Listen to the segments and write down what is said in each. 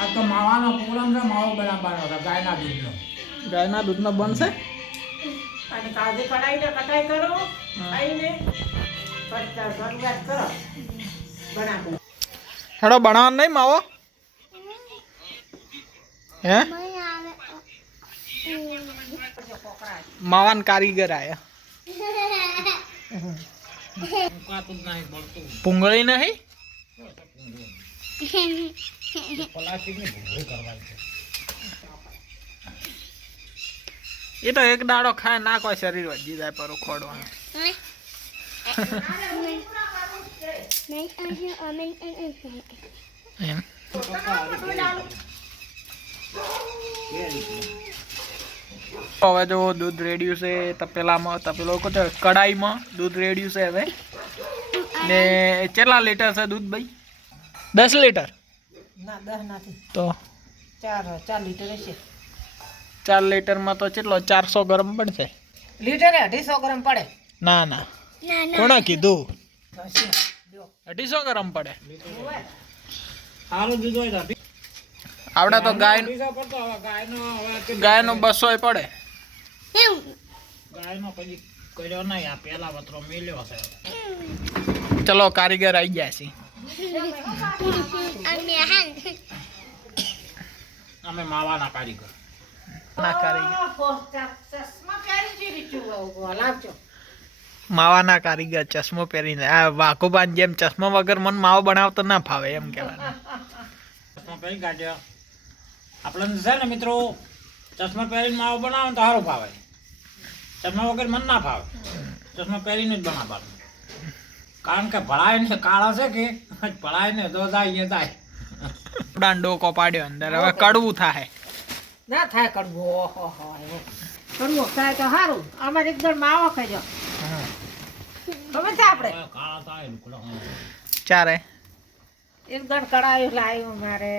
આ તો માવાનો પ્રોગ્રામ છે, માવો બનાવવાનો છે ગાયના દૂધનો. ગાયના દૂધનો બનશે. અને કાજે કઢાઈને કટાઈ કરો, આઈને પછી શરૂઆત કરો બનાવો. હેડો બનાવવાનો નહીં માવો હે માવાન કારીગર આયા. પુંગળી નહીં એ તો એક દાડો ખાય ના કોઈ શરીર વધી જાય પર ખોડવાનું. હવે જો દૂધ રેડ્યું છે તપેલામાં, તપેલો કડાઈમાં દૂધ રેડ્યું છે હવે. ને કેટલા લીટર છે દૂધ ભાઈ? 10 લીટર ના 10 નથી તો 4 લીટર હશે. 4 લીટરમાં તો કેટલો 400 ગ્રામ પડશે. લીટરે 250 ગ્રામ પડે. ના ના કોણે કીધું 250 ગ્રામ પડે? સારું દૂધ હોય તો આવડે તો ગાયનો 200 પડે. ગાયનો કદી કર્યો નહીં, આ પેલા વતરો મેલ્યો છે. ચલો કારીગર આવી ગયા છે. અમે માવાના કારીગર. માવાના કારીગર ચશ્મો પહેરીને. આ વાઘોબાન જેમ ચશ્મા વગર મને માવો બનાવતો ના ફાવે એમ કહેવાય. ચશ્મા પહેરી કાઢ્યો આપણને છે ને મિત્રો, ચશ્મા પહેરીને માવો બનાવો તો સારું ફાવે. ચશ્મા વગર મને ના ફાવે. ચશ્મા પહેરીને જ બનાવવાનું, કારણ કે ભળાય ને કાળા છે કે ભળાય ને તો જાય જાય. ડોકો પાડ્યો અંદર, હવે કડવું થાય. ના થાય કડવું. ઓહો કડવું થાય તો સારું. અમારે એકદમ માવો ખાજો ખબર છે આપણે કાળા થાય ચારે એકદમ કડાયું લાવ્યું. મારે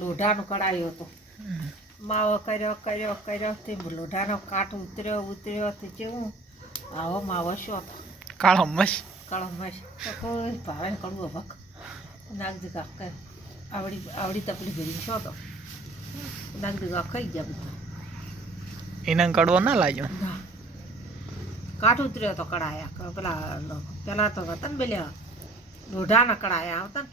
લોઢાનું કડાયું હતું. માવો કર્યો તે લોઢાનો કાટ ઉતર્યો તે કેવું આવો માવો શું હતો? કાળો મસ. કોઈ ભાવે ને કડવું ભક નાખજે કાક આવડી તકલીફ ભરી શું હતો? નાખજે કાક ખાઈ ગયા બધા. એને કડવો ના લાગ્યો. કાટ ઉતર્યો તો કડાયા પેલા તો હતા ને પેલા લોઢાના કડાયા આવતા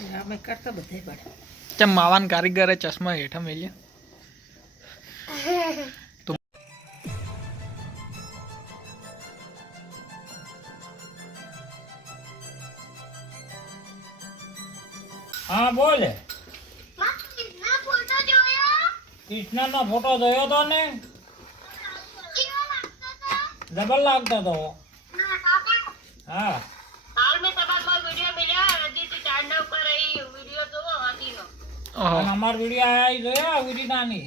ને અમે કરતા બધે પડે. ચમ માવાન કારીગરે ચશ્મા હેઠા મેલ્યા. હા બોલે. કૃષ્ણનો ફોટો જોયો તો ને, ડબલ લાગતો તો. હા અમાર વિડીયો આયા જોયા વિડી નાની.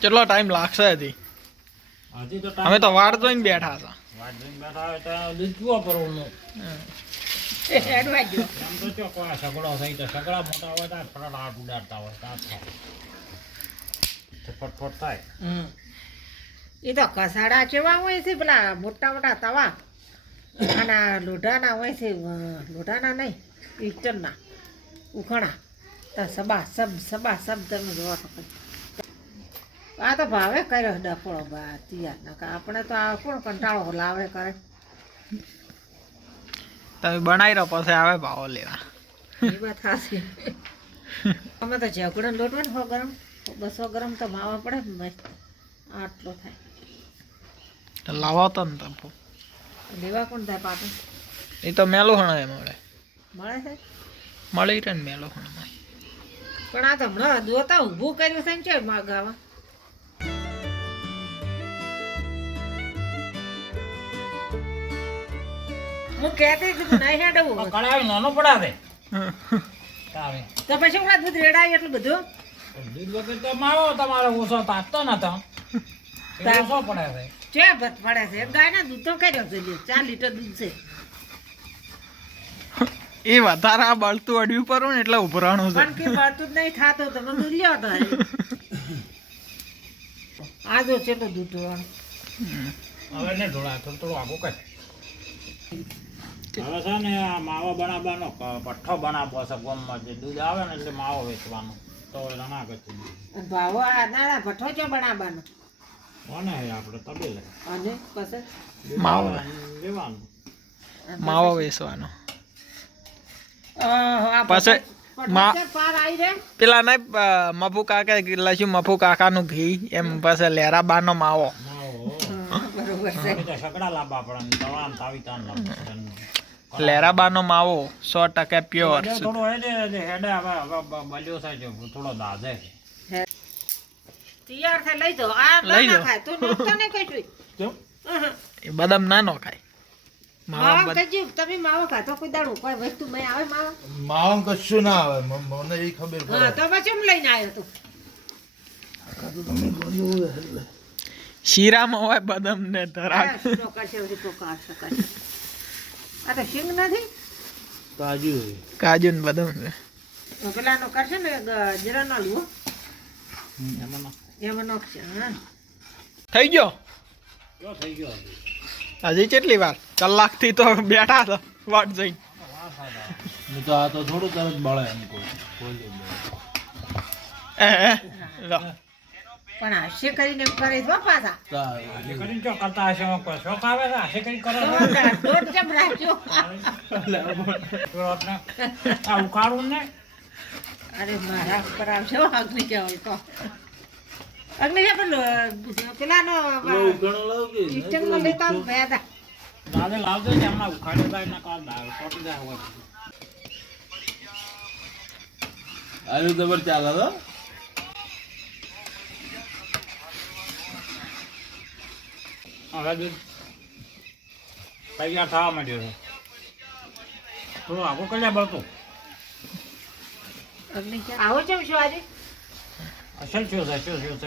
કેટલો ટાઈમ લાગશે હજી? અમે તો વાડ જોઈને બેઠા હતા. સગડો થઈ તો સગડા મોટા હોય તો ફટાફટ ઉડાડતા હોય ફટફટ થાય. એ તો કસાડા કેવા હોય છે પેલા મોટા મોટા તવા, અને લોઢાના હોય છે. લોઢાના નહીં, ઈસ્ટરના ઉખણા તો સબા સબ તમે જોવા શકો. આ તો ભાવે કર્યો ડફળો બા તૈયાર ના. આપણે તો આ કોણ કંટાળો લાવે કરે. તમે બનાવી રહ્યો પછી આવે ભાવો લેવા. એ વાત સાચી. અમે તો ઝઘડો લોટ હોય ને 100 ગ્રામ 200 ગ્રામ તો માવા પડે ને મસ્ત. આટલો થાય લાવો તો ને તપો લેવા કોણ થાય પાટું? એ તો મેલું હણાય મળે છે મળી રહે ને મેલું હણાય. પણ આ તો હમણાં દોતા ઊભું કર્યું છે ને છે માગાવા. હું કહેતી હતી નહીં હેડવું કડાવી નાનો પડાવે તો પછી હું દૂધ રેડાય એટલું બધું. દૂધ વગર તો માવો તમારો ઓછો તાપતો નતો. ઓછો પડે છે ભત પડે છે. ગાયના દૂધ તો કર્યો છે 4 લીટર દૂધ છે. એ વધારે આ બળતું અડ્યું પર ને એટલે ઉભરાણું છે. પણ કે બળતું જ નહીં થાતો તો બધું લ્યો તો આ જો છે તો દૂધ ઢોળવાનું હવે ને ઢોળા થોડું આગું કઈ હવે છે ને આ માવો બનાવવાનો પઠ્ઠો બનાવવો છે ગામમાં જે દૂધ આવે ને એટલે માવો વેચવાનો તો ના કરતી ભાવો આ ના ભઠ્ઠો ચો બનાવવાનો કોને હે આપણે તબેલે અને પછી માવો લેવાનું માવો વેચવાનો આ પછી ભઠ્ઠો પાર આવી રે પેલા નહીં મફુ કાકા લખ્યું મફુ કાકાનું ઘી એમ પછી લેરા બાનો માવો માવો બરોબર છે તો સગડા લાવવા પડે તવા તાવીતાન લાવવા લેરા બાનો માવો 100% પ્યોર થોડો હેડે હવે બલ્યો થાય થોડો દાદે તૈયાર થઈ લઈ જાઓ આ લઈ ના જાઓ. ખાય તું નોખતો ને કઈ કેમ એ બદામ ના નો ખાય માવા માવો કહેજો તમે માવો ખાતો કોઈ દાડું કોઈ વસ્તુ મેં આવે માવો માવન કશું ના આવે મને એ ખબર હા તો પછી એમ લઈને આવ્યો તું શીરામાં હોય બદામ ને ધરાક આ શીરો કરશે બધી પોકાર કરશે આ તો શીંગ નથી કાજુ કાજુ ને બદામ છે તો પેલાનો કરશે ને જીરાનો હલવો એમાં એમાં નાખશે હા થઈ ગયો કયો થઈ ગયો હજી કેટલી વાર કલાકથી તો બેઠા હતા વાટ જઈ હું તો આ તો થોડું તરત બળે એમ કોઈ પણ હાસ્ય કરીને કરે તો પાછા આજે કરીને ચો કરતા હશે કોઈ શોખ આવે છે આજે કરી કરો દોઢ ચમ રાખજો આ ઉકાળું ને અરે મારા ઉપર આવશે હો અગ્નિ કહેવાય તો અગ્નિ કે પેલાનો કિચનમાં લેતા ગયા હતા દાદે લાવજો ને એમાં ઉખાડી જાય ના કાલ દાળ ટોટી જાય હોય આલુ જબર ચાલે તો હવે દૂધ તૈયાર થવા માંડ્યો છે થોડું આગું કર્યા બળતું અગ્નિ કે આવો ચમ છો આજે અસલ શું છે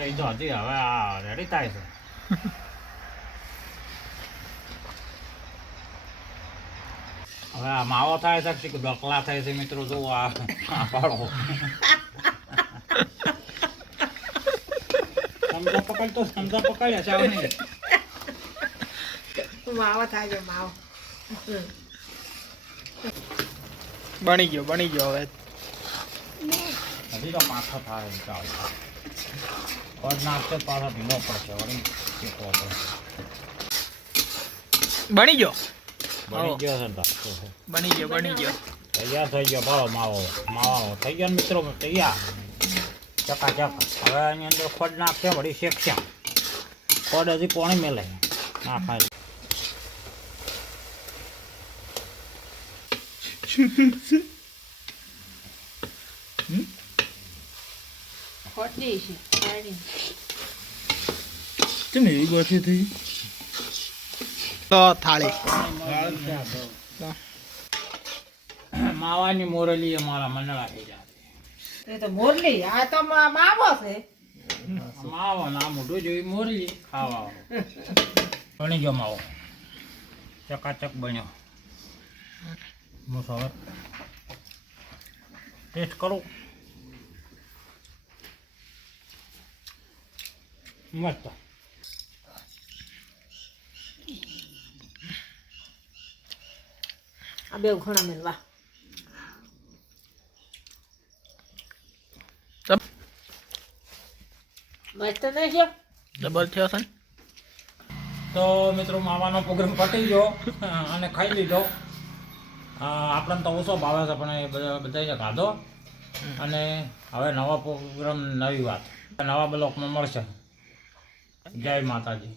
એ તો હજી હવે આ રેડી થાય છે હવે આ માવો થાય છે કે ડોકલા થાય છે મિત્રો જો આ પાડો સમજા પકડ્યા છે આવું નહીં માવો થાય છે માવો બની ગયો હવે હજી તો પાછો થાય ચાલ પદ નાખશે પાછો ભીનો પડશે વળી શીખવો પડશે બની ગયો બની ગયો છે ને બની ગયો તૈયાર થઈ ગયો ભાવો માવો થઈ ગયો ને મિત્રો તૈયાર ચકાચક હવે એની અંદર ખોડ નાખશે વળી શેકશે ખોડ હજી પોણી મેલે નાખાય ખોટી છે સારી કેમ એવી ગોઠી થઈ તો થાળી માવાની મોરલી અમારા મંડળા થઈ જાય એ તો મોરલી આ તો માવો છે માવો ના મોઢું જોઈ મોરલી ખાવા બની ગયો માવો ચકાચક બન્યો હું હવે ટેસ્ટ કરું મસ્ત આ બે ઘણા મેલવા મસ્ત નહીં છે જબર થયો છે તો મિત્રો માવાનો પ્રોગ્રામ પતી ગયો અને ખાઈ લીધો આપણને તો ઓછો ભાવે છે પણ એ બધાને ખાધો અને હવે નવા પ્રોગ્રામ નવી વાત નવા બ્લોકમાં મળશે જય માતાજી.